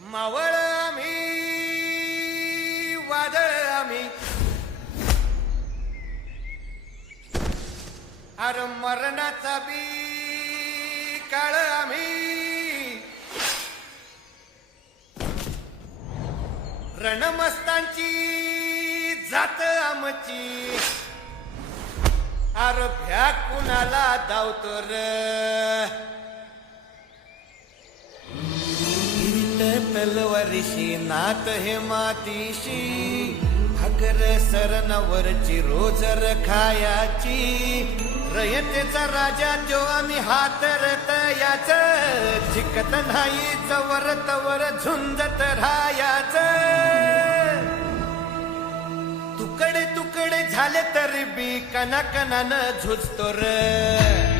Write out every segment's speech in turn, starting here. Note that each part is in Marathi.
मावळ आम्ही वादळ आम्ही अरे मरणाचा बी काळ आम्ही रणमस्तांची जात आमची अरे भ्या कुणाला धावतो र तलवारीशी नात हे मातीशी भाकर सरणावरची रोजर खायाची रयतेचा राजा जो आम्ही हातरत याच जिकत नाही जवर तवर झुंजत राहायाच तुकडे तुकडे झाले तरी बी कणाकणानं झुजतो र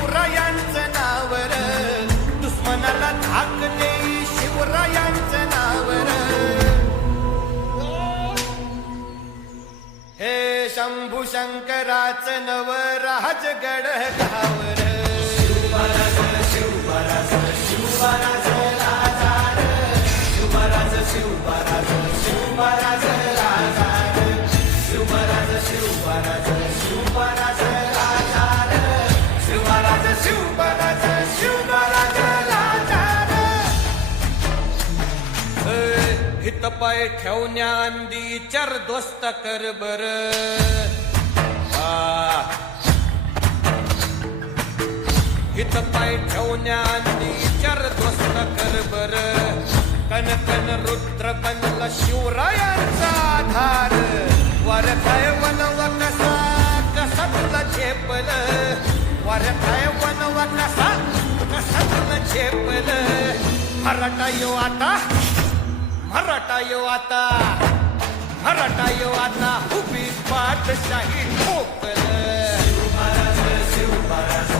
शिवरायांचं नावर दुश्मनाला धाक देई शिवरायांचं नावर हे शंभू शंकराचं नव राजगड गावर शिवराज शिवराज शिवराज राजा शिवराज शिवराज शिवराज राजा शिवराज शिवराज शिवराज शिवराज शिवराज राजा हित पाय ठेवण्या अंदी चर दोस्त कर बर हित पाय ठेवण्या अंदी चर दोस्त कर बर कन कन रुद्र बनला शिवरायांचा आधार वर काय वनवा कसा कसा तुला झेपल वर काय वनवा कसा कसा तुला झेपल मराठा यो आता मराठा यो आता मराठा यो आता उभी पाठशाही ठोकल शिवराज शिवराज